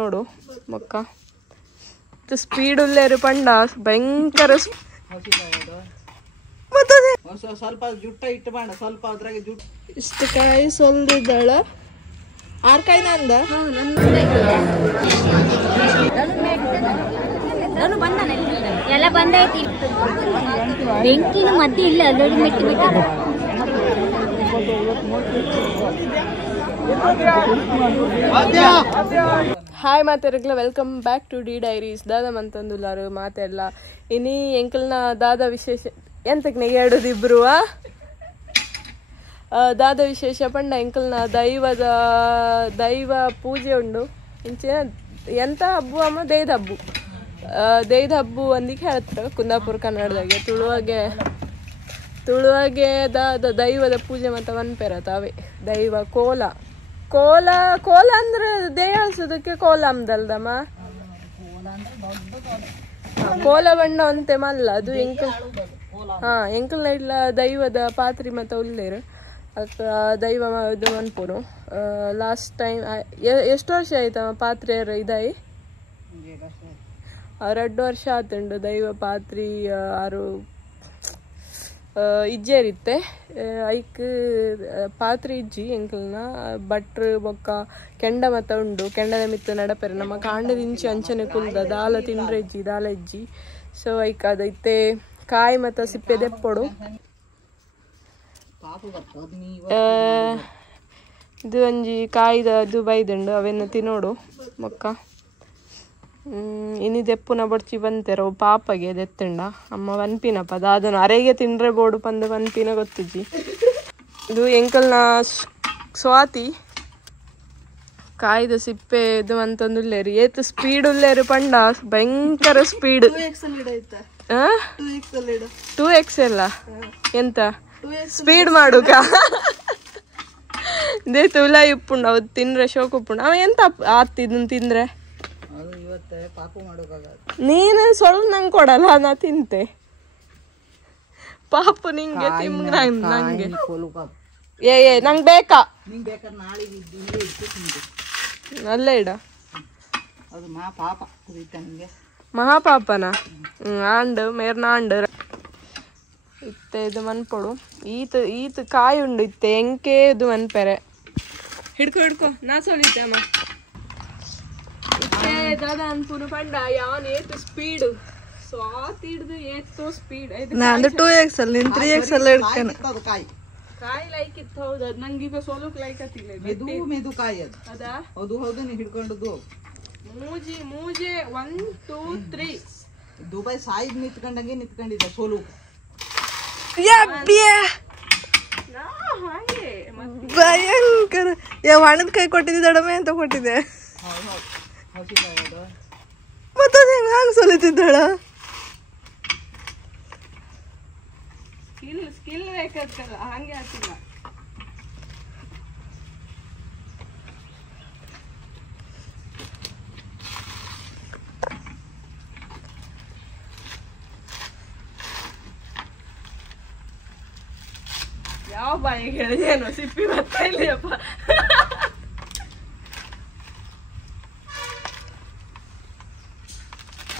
ನೋಡು ಮಕ್ಕ ಸ್ಪೀಡ್ ಉಳ್ಳೇರು ಪಂಡ ಭಯಂಕರ ಸ್ವಲ್ಪ ಜುಟ್ಟ ಇಟ್ಟು ಬಾಣ ಸ್ವಲ್ಪ ಅದ್ರಾಗೆ ಜುಟ್ಟು ಇಷ್ಟು ಕಾಯಿ ಸೊಲ್ದಿದ್ದಾಳ 6 ಕಾಯಿನ ಅಂದ ಎಲ್ಲ ಬಂದೈತಿ ಬೆಂಕಿನ ಮಧ್ಯೆ ಇಲ್ಲ ಅಲ್ಲೋಡಿ ಮೆಟ್ಟಿ ಬಿಟ್ಟು ಹಾಯ್ ಮಾತೆರಗ್ಲ welcome back to the diaries ದಾದ ಮಂತಂದುಲಾರು ಮಾತೆಲ್ಲ ಇನಿ ಎಂಕಲ್ನ ದಾದ ವಿಶೇಷ ಎಂತಕ್ಕೆ ಹೇಳುದಿಬ್ರು ದಾದ ವಿಶೇಷ ಪಂಡ ಎಂಕಲ್ನ ದೈವ ಪೂಜೆ ಉಂಡು ಇಂಚಿನ ಎಂತ ಹಬ್ಬು ಅಮ್ಮ ದೇಯ್ದ ಹಬ್ಬು ಅಂದಿಗೆ ಹೇಳ್ತಾರೆ ಕುಂದಾಪುರ ಕನ್ನಡದಾಗೆ ತುಳುವಾಗೆ ದೈವದ ಪೂಜೆ ಮತ್ತು ವನ್ಪೆರತ ಅವೇ ದೈವ ಕೋಲ ಅಂದ್ರೆ ದೇಹಸದಕ್ಕೆ ಕೋಲ ಅಂದಲ್ದಮ್ಮ ಕೋಲ ಬಣ್ಣ ಅಂತೆ ಮಲ್ಲ ಅದು ಎಂಕಲ್ನ ಇಲ್ಲ ದೈವದ ಪಾತ್ರಿ ಮತ್ತು ಉಳ್ಳೇರು ದೈವ ಇದು ಮನ್ಪುರು ಲಾಸ್ಟ್ ಟೈಮ್ ಎಷ್ಟು ವರ್ಷ ಆಯ್ತಮ್ಮ ಪಾತ್ರೆ ಇದಾಯಿ 2 ವರ್ಷ ಆತುಂಡು ದೈವ ಪಾತ್ರಿ ಆರು ಇಜ್ಜೇರಿತ್ತೆ ಐಕ್ ಪಾತ್ರೆ ಇಜ್ಜಿ ಎಂಕಲ್ನ ಭಟ್ರು ಬೊಕ್ಕ ಕೆಂಡ ಮತ್ತ ಉಂಡು ಕೆಂಡದ ಮಿತ್ತು ನಡಪೆರೆ ನಮ್ಮ ಕಾಂಡದ ಇಂಚಿ ಅಂಚನೆ ಕುಲ್ದ ದಾಲ ತಿಂಡ್ರೆ ದಾಲ ಇಜ್ಜಿ ಸೊ ಐಕ್ ಅದೈತೆ ಕಾಯಿ ಮತ್ತ ಸಿಪ್ಪೆ ದೆಪ್ಪೊಡು ಇದು ಒಂಜಿ ಕಾಯ್ದ ಅದು ಬೈದುಂಡು ಅವೆನ್ನ ತಿನ್ನೋಡು ಮೊಕ್ಕ ಇನಿ ದೆಪ್ಪುನ ಬಡ್ಚಿ ಬಂತೇರ ಪಾಪಗೆ ದೆತ್ತಂಡ ಅಮ್ಮ ವನ್ಪಿನಪ್ಪ ಅದನ್ನು ಅರೆಗೆ ತಿಂದ್ರೆ ಬೋಡು ಪಂದು ವನ್ಪಿನ ಗೊತ್ತುಜ್ಜಿ ಇದು ಎಂಕಲ್ನ ಸ್ವಾತಿ ಕಾಯ್ದ ಸಿಪ್ಪೆ ಇದು ಅಂತಂದುಲ್ಲೇರು ಏತು ಸ್ಪೀಡ್ ಉಳ್ಳೇರು ಪಂಡ ಭಯಂಕರ ಸ್ಪೀಡ್ 2x ಎಂತ ಸ್ಪೀಡ್ ಮಾಡುಕ ಇದೇ ತುಲ ಇಪ್ಪುಂಡು ಅವ್ ತಿಂದ್ರೆ ಶೋಕ ಉಪ್ಪುಂಡು ಅವ ಎಂತ ಆತಿದ್ ತಿಂದ್ರೆ ನೀನು ಸ್ವಲ್ಪ ನಂಗೆ ಕೊಡಲ್ಲ ನಾ ತಿಂತೆ ಪಾಪು ನಿಂಗೆ ನಂಗೆ ನಂಗೆ ಬೇಕಾ ಅಲ್ಲೇ ಇಡ ಮಹಾಪಾಪನ ಆಂಡ್ ಮೇರ್ನ ಆಂಡ್ ಇತ್ತೆ ಇದು ಮನ್ಪೊಡು ಈತ ಕಾಯಿ ಉಂಡು ಇತ್ತೆ ಎಂಕೆ ಇದು ಮನ್ಪೆರೆ ಹಿಡ್ಕೊ ನಾ ಸೊಲಿತೆ ಅಮ್ಮ ಇತ್ತೆ ದಾದ ಅನ್ಪುನು ಪಂಡ ಯಾವನ್ ಏತು ಸ್ಪೀಡ್ ಸ್ವಾತ್ ಹಿಡ್ದು ಏತು ಸ್ಪೀಡ್ ನಾನು 2x ಅಲ್ಲಿ 3x ಅಲ್ಲಿ ಹಿಡ್ಕೇನೆ ಕಾಯಿ ಲೈಕ್ ಇತ್ತು ಹೌದು ಅದು ನಂಗೀಗ ಸೋಲುಕ್ ಲೈಕ್ ಹತ್ತಿಲ್ಲ ಮೆದು ಕಾಯಿ ಅದಾ ಹೌದು ನೀ ಹಿಡ್ಕೊಂಡದ್ದು ಮೂಜೆ 1 2 3 ದುಬೈ ಸಾಯಿದ್ ನಿಂತ್ಕೊಂಡಿದ್ದ ಸೋಲು ಭಯಂಕರ ಹಣದ ಕೈ ಕೊಟ್ಟಿದ್ದೆ ದಡಮೆ ಅಂತ ಕೊಟ್ಟಿದ್ದೆ ಮತ್ತೆ ಹಂಗ ಸೊಲಿತಿದ್ದಾಳ ಸ್ಕಿಲ್ ಬೇಕಲ್ಲ ಹಂಗೆ ಆಗ್ತಿಲ್ಲ ಯಾವ ಬಾಯಿಗೆ ಹೇಳಿದೇನು ಸಿಪ್ಪಿ ಬರ್ತಾ ಇಲ್ಲಪ್ಪ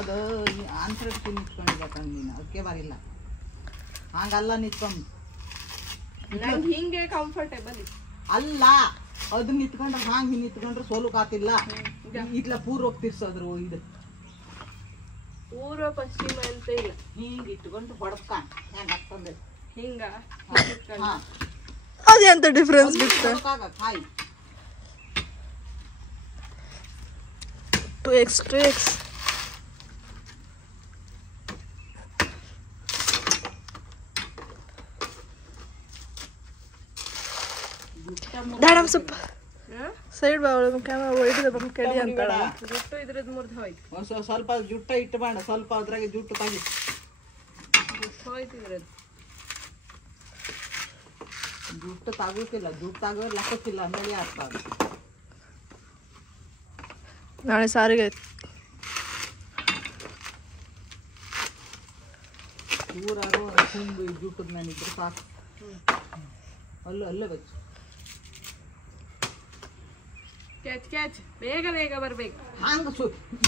ಅದು ಆನ್ಸರ್ ನಿಂತ್ಕೊಂಡಿದ್ದ ನೀನು ಅದಕ್ಕೆ ಬರಿಲ್ಲ ಹಂಗಲ್ಲ ನಿಂತ್ಕೊಂಡು ನಂಗೆ ಹಿಂಗೆ ಕಂಫರ್ಟೇಬಲ್ ಅಲ್ಲ ಅದು ನಿಂತ್ಕೊಂಡ್ರೆ ಹಿಂಗೆ ನಿಂತ್ಕೊಂಡ್ರೆ ಸೋಲುಕ್ ಆತಿಲ್ಲ ಇಟ್ಲ ಪೂರ್ವ ತಿರ್ಸೋದ್ರು ಇದು ಪೂರ್ವ ಪಶ್ಚಿಮ ಅಂತ ಇಲ್ಲ ಹಿಂಗೆ ಇಟ್ಕೊಂಡು ಹೊಡ್ಕ ಹೆಂಗೆ ಹಾಕ್ತಂದ್ರೆ ಹಿಂಗ ಅದೆಂತ ಡಿಫ್ರೆನ್ಸ್ ಬಿಟ್ಟು ಕಾಯಿ 2x ದಾಡಮ್ ಸೊಪ್ಪ ಸೈಡ್ ಬಾವಳ ಕ್ಯಾಮರಾ ಒಯ್ದಿದೆ ಬಂದು ಕಡಿ ಅಂತ ಜುಟ್ಟು ಇದ್ರದ್ದು ಮುರಿದು ಹೋಯ್ತು ಸ್ವಲ್ಪ ಜುಟ್ಟ ಇಟ್ಟು ಬಾಣ ಸ್ವಲ್ಪ ಅದ್ರಾಗೆ ಜುಟ್ಟು ತಾಗಿ ಹೋಯ್ತು ಇದ್ರದ್ದು ಜುಟ್ಟು ತಾಗೋಕಿಲ್ಲ ಜುಟ್ಟು ತಾಗೋ ಲೆಕ್ಕಕ್ಕಿಲ್ಲ ಆಮೇಲೆ ಆಗ್ತದೆ ನಾಳೆ ಸಾರಿಗೆ ಊರಾರು ತುಂಬು ಜುಟ್ಟದ ಮೇಲಿದ್ರೆ ಸಾಕು ಅಲ್ಲೇ ಬಚ್ಚು ಕ್ಯಾಚ್ ಕ್ಯಾಚ್ ಬೇಗ ಬೇಗ ಬರ್ಬೇಕು. ಹಂಗ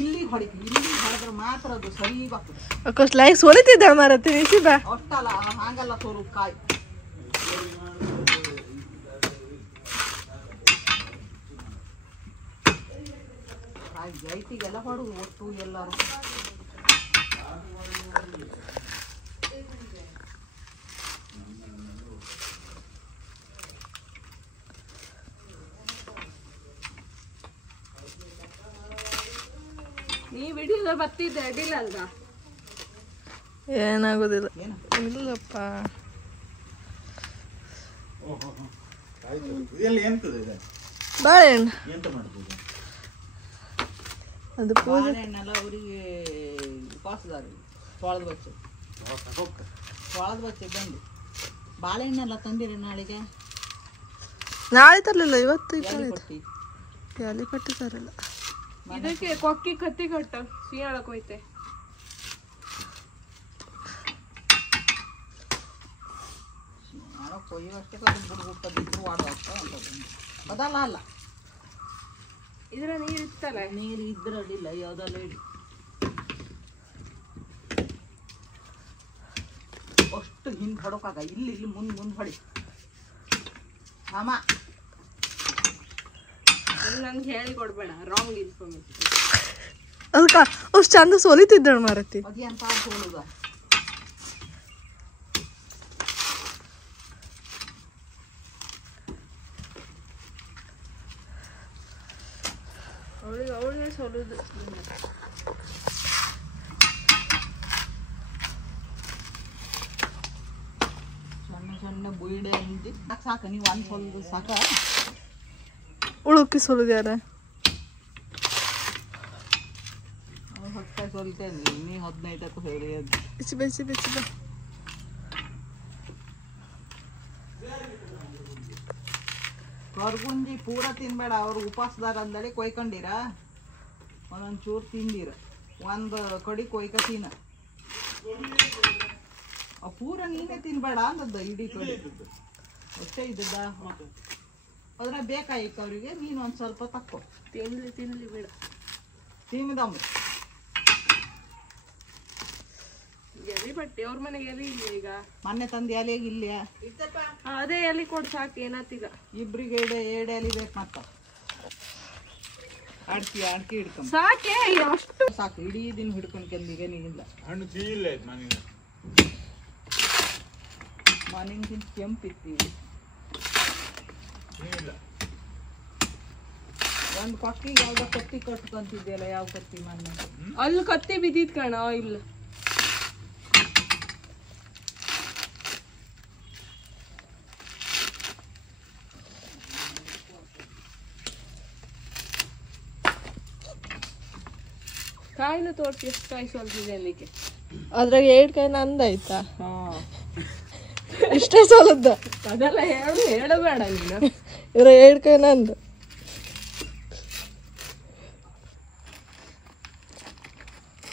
ಇಲ್ಲಿ ಹೊಡೆದ್ರೆ ಮಾತ್ರ ಅದು ಸರಿ ಬರ್ತದೆ. ಅಕ್ಕಷ್ಟು ಲೈಕ್ ಸೋಲಿತಿದ್ದಾಳೆ ಮಾರತ್ತಿ ನಿಸಿ ಬಾ. ಅಷ್ಟಲ್ಲ ಹಂಗಲ್ಲ ಸೋಲು ಕಾಯಿ ಜೈತಿಗೆಲ್ಲ ಹೊಡುದು ಒಟ್ಟು ಎಲ್ಲರೂ. ನೀ ವಿಡಿಯೋದ ಬರ್ತಿದ್ದೆ ಅಡ್ಡಿಲ್ಲ ಅಲ್ವಾ? ಏನಾಗೋದಿಲ್ಲ ಇಲ್ಲಪ್ಪ. ಬಾಳೆಹಣ್ಣು ಅದು ಪೂಜೆ. ಬಾಳೆಹಣ್ಣೆಲ್ಲ ಅವರಿಗೆ ಉಪವಾಸದಾರರಿಗೆ ತೊಳೆದ ಬಚ್ಚೆ ಬಂದು ಬಾಳೆಹಣ್ಣೆಲ್ಲ ತಂದಿರಿ ನಾಳೆಗೆ. ನಾಳೆ ತರಲಿಲ್ಲ, ಇವತ್ತು ಕೊಟ್ಟಿ ಎಲ್ಲಿ ಪಟ್ಟಿ ತರಲ್ಲ. ಇದಕ್ಕೆ ಕೊಕ್ಕಿ ಕತ್ತಿ ಕಟ್ಟ ಸೀಯಾಳಕ್ ಹೋಯ್ತೆ. ಕೊಯ್ಯುವಷ್ಟೇ ಬಿಟ್ಟು ಅದಲ್ಲ ಅಲ್ಲ ಇದ್ರ ನೀರ್ ಇತ್ತಲ್ಲ, ನೀರು ಇದ್ರ ಅಡ್ಡಿಲ್ಲ, ಯಾವ್ದಲ್ಲ ಇಡಿ ಅಷ್ಟು ಹಿಂದೆ ಹೊಡೋಕಾಗ. ಇಲ್ಲಿ ಮುಂದೆ ಹೊಡಿ ಅಮ್ಮ. ನನ್ಗೆ ಹೇಳಿ ಕೊಡ್ಬೇಡ, ರಾಂಗ್ ಇನ್ಫಾರ್ಮೇಶನ್. ಅದಕ್ಕ ಅಷ್ಟು ಚಂದ ಸೋಲಿತಿದ್ದಾಳೆ ಮಾರತ್ತಿ. ಅದೇಂತ ಸೋಲುದ ಅವಳಿಗೆ ಸೋಲುದು. ಸಣ್ಣ ಬುಯ್ಡೆ ಹಿಂಡಿ ಸಾಕ. ನೀವು ಒಂದು ಸೋಲುದು ಸಾಕ. ಉಳುಕಿ ಸೋಲುದು ಯಾರ? ಹೊಟ್ಟೆ ಸೋಲ್ತೇನೆ ನೀ 15ಕ್ಕೂ ಹೇಳಿ ಅದು ಬೆಚ್ಚಿ ಬಾ. ಕರ್ಗುಂಜಿ ಪೂರ ತಿನ್ಬೇಡ. ಅವ್ರು ಉಪವಾಸದಾಗ ಅಂದಳಿ ಕೊಯ್ಕೊಂಡಿರ ಒಂದೊಂದು ಚೂರು ತಿಂದಿರ. ಒಂದು ಕಡಿ ಕೊಯ್ಕ ತಿನ್ನ. ಪೂರ ನೀನೇ ತಿನ್ಬೇಡ ಅಂದದ್ದು ಇಡೀ ಕಡಿ ಅಷ್ಟೇ ಇದ್ದದ. ಅದ್ರ ಬೇಕಾಯ್ತು ಅವರಿಗೆ. ನೀನು ಒಂದು ಸ್ವಲ್ಪ ತಕ್ಕೋ. ತಿನ್ಲಿ ಬೇಡ. ತಿಂದಮ್ಮ ಎಲಿ ಬಟ್ಟೆ ಅವ್ರ ಮನೆಗೆ ಎಲಿ ಇಲ್ಲ ಈಗ. ಮೊನ್ನೆ ತಂದು ಎಲೆಗೆ ಇಲ್ಲೇ ಅದೇ ಎಲಿ ಕೊಡ್ ಸಾಕು, ಏನಾತಿಗ. ಇಬ್ರಿಗೆ ಏಡೆ ಎಲಿ ಬೇಕು. ಮತ್ತ ಅಡ್ಕಿ ಹಿಡ್ಕೊಂಡ್ ಸಾಕೆ ಅಷ್ಟು ಸಾಕು. ಇಡೀ ದಿನ ಹಿಡ್ಕೊಂಡು ಕೆಂದಿಗೆ ನೀಗಿಲ್ಲ. ಹಣ್ಣು ತಿನ್ನಿಲ್ಲ ಮನೆಗಿಂತ ಕೆಂಪಿತ್ತೀವಿ. ಒಂದು ಪಕ್ಕಿಗೆ ಯಾವ್ದೋ ಕತ್ತಿ ಕಟ್ಕೊಂತಿದ್ಯಲ್ಲ. ಯಾವ ಕತ್ತಿ? ಮೊನ್ನೆ ಅಲ್ಲಿ ಕತ್ತಿ ಬಿದ್ದಿದ್ ಕಣ. ಇಲ್ಲ ಕಾಯಿನ ತೋರ್ಸಿ ಎಷ್ಟು ಕಾಯಿ ಸೋಲ್ತಿದೆ ಅಲ್ಲಿಗೆ. ಅದ್ರಾಗ 2 ಕಾಯಿ ನಂದಾಯ್ತಾ? ಇಷ್ಟೇ ಸೋಲದ್ದ. ಅದೆಲ್ಲ ಹೇಳಬೇಡ ನೀನು. ಇದ್ರ 2 ಕಾಯಿ ನಂದು.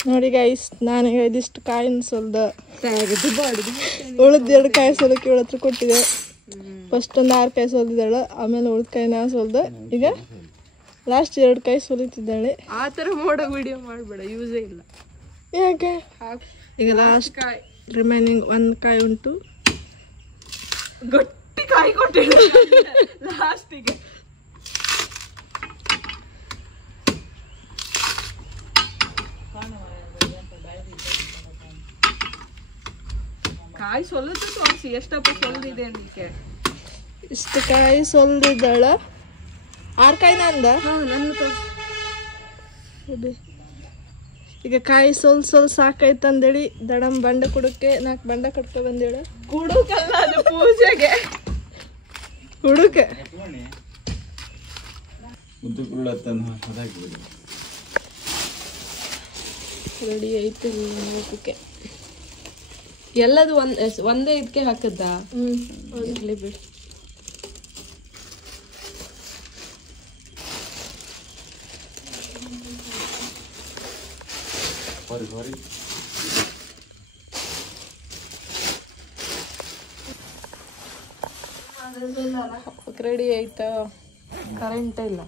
ನೋಡಿ ಗೈಸ್, ನಾನೀಗ ಇದಿಷ್ಟು ಕಾಯಿನ ಸೋಲ್ದ. ಉಳಿದ 2 ಕಾಯಿ ಸೋಲಕ್ಕೆ ಇವಳ ಹತ್ರ ಕೊಟ್ಟಿದೆ. ಫಸ್ಟ್ ಒಂದು 6 ಕಾಯಿ ಸೋಲ್ದಿದ್ದಾಳೆ, ಆಮೇಲೆ ಉಳಿದ ಕಾಯಿ ನಾ ಸೋಲ್ದ. ಈಗ ಲಾಸ್ಟ್ 2 ಕಾಯಿ ಸೋಲಿತಿದ್ದಾಳೆ. ಆ ಥರ ಮಾಡೋ ವಿಡಿಯೋ ಮಾಡಬೇಡ, ಯೂಸೇ ಇಲ್ಲ. ಯಾಕೆ? ಈಗ ಲಾಸ್ಟ್ ಕಾಯಿ ರಿಮೈನಿಂಗ್ 1 ಕಾಯಿ ಉಂಟು. ಗಟ್ಟಿ ಕಾಯಿ ಕೊಟ್ಟಿಲ್ಲ ಲಾಸ್ಟಿಗೆ. ಕಾಯಿ ಸೊಲ್ಲದು ತೋರಿಸಿ ಎಷ್ಟಪ್ಪ ಸೊಲ್ದಿದೆ ಅಲ್ಲಿಗೆ. ಇಷ್ಟು ಕಾಯಿ ಸೋಲ್ದಿದ್ದಾಳೆ. 6 ಕಾಯಿ ನಂದ. ನನ್ನ ಈಗ ಕಾಯಿ ಸೋಲ್ ಸಾಕಾಯ್ತಂದೇಳಿ ದಡಮ್ ಬಂಡ ಕುಡಕ್ಕೆ 4 ಬಂಡ ಕಟ್ಕೊ ಬಂದೇಳ. ಕುಡುಕಲ್ಲ, ಅದು ಪೂಜೆಗೆ. ಕುಡುಕೆ ರೆಡಿ ಐತೆ ಹಾಕಕ್ಕೆ. ಎಲ್ಲದು ಒಂದೇ ಇದಕ್ಕೆ ಹಾಕದ್ದ. ಇರ್ಲಿ ಬಿಡಿ. ರೆಡಿ ಆಯ್ತಾ? ಕರೆಂಟ್ ಇಲ್ಲ.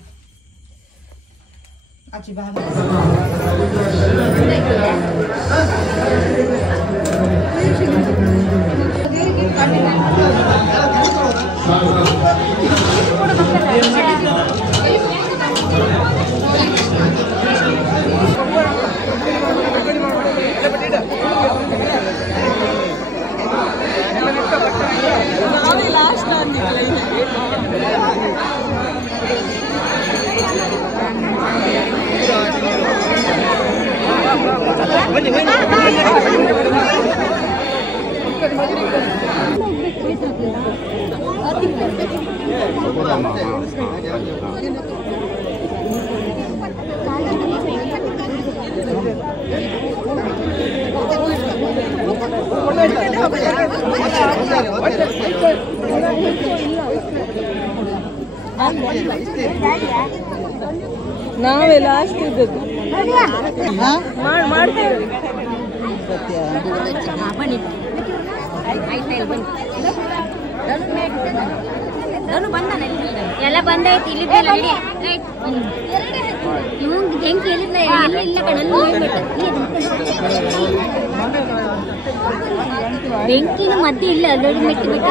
ನಾವೇ ಲಾಸ್ಟ್ ಇದ್ದದ್ದು ಮಾಡ್ತೇವೆ. ಎಲ್ಲ ಬಂದಾಯ್ತು. ಇಲ್ಲಿದ್ದೆಲ್ಲ ಇವಂಗ್ ಬೆಂಕಿ ಎಲ್ಲಿದ್ದ ಎಲ್ಲ ಇಲ್ಲ ಕಣಲ್ಲಿ ಬೆಂಕಿನ ಮಧ್ಯೆ ಇಲ್ಲ ಅಲ್ಲೋಡಿ ಮೆಟ್ಟಿ ಬಿಟ್ಟ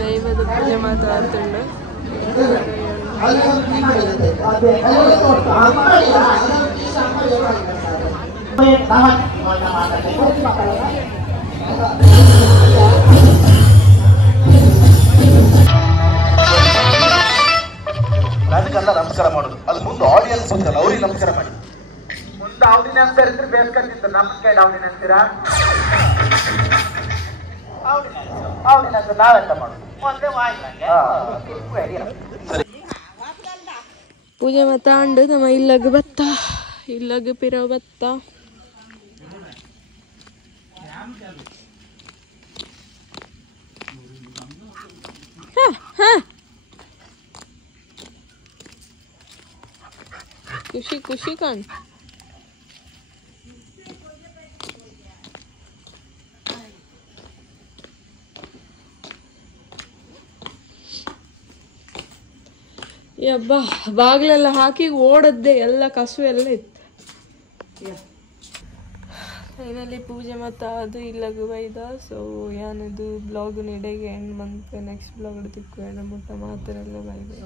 ದೈವದ ಪೂಜೆ ಮಾತಾಡ್ತುಂಡು. ನನಗೆಲ್ಲ ನಮಸ್ಕಾರ ಮಾಡೋದು, ಅದು ಮುಂದೆ ಆಡಿಯನ್ಸ್ ಉಂಟಲ್ಲ ಅವ್ರಿಗೆ ನಮಸ್ಕಾರ ಮಾಡಿ. ಮುಂದೆ ಆಡಿಯನ್ಸ್ ಇದ್ರೆ ಬೇಸ್ಕಂತಿತ್ತು, ನಮ್ಗೆ ಆಡಿಯನ್ಸ್ ನಾವೆಂತ ಮಾಡೋದು ಮುಂದೆ ಪೂಜೆ ಮಾತಾಂಡು ನಮ್ಮ ಇಲ್ಲಗ ಬತ್ತ ಇಲ್ಲಗ ಪಿರೋ ಬತ್ತ ಖುಷಿ ಖುಷಿ ಕಾಣ್. ಯಬ್ಬಾ ಬಾಗ್ಲೆಲ್ಲ ಹಾಕಿ ಓಡದ್ದೆ, ಎಲ್ಲ ಕಸು ಎಲ್ಲ ಇತ್ತು. ಫೈನಲಿ ಪೂಜೆ ಮತ್ತು ಅದು ಇಲ್ಲಗ ಬೈದ. ಸೊ ಏನಿದು ಬ್ಲಾಗ್ ನೆಡೆಗೆ ಎಂಡ್ ಮಂತ್ ನೆಕ್ಸ್ಟ್ ಬ್ಲಾಗ್ ತಿಕ್ಕು ಮುಟ್ಟ ಮಾತ್ರ ಎಲ್ಲ ಬೈ ಬೈ.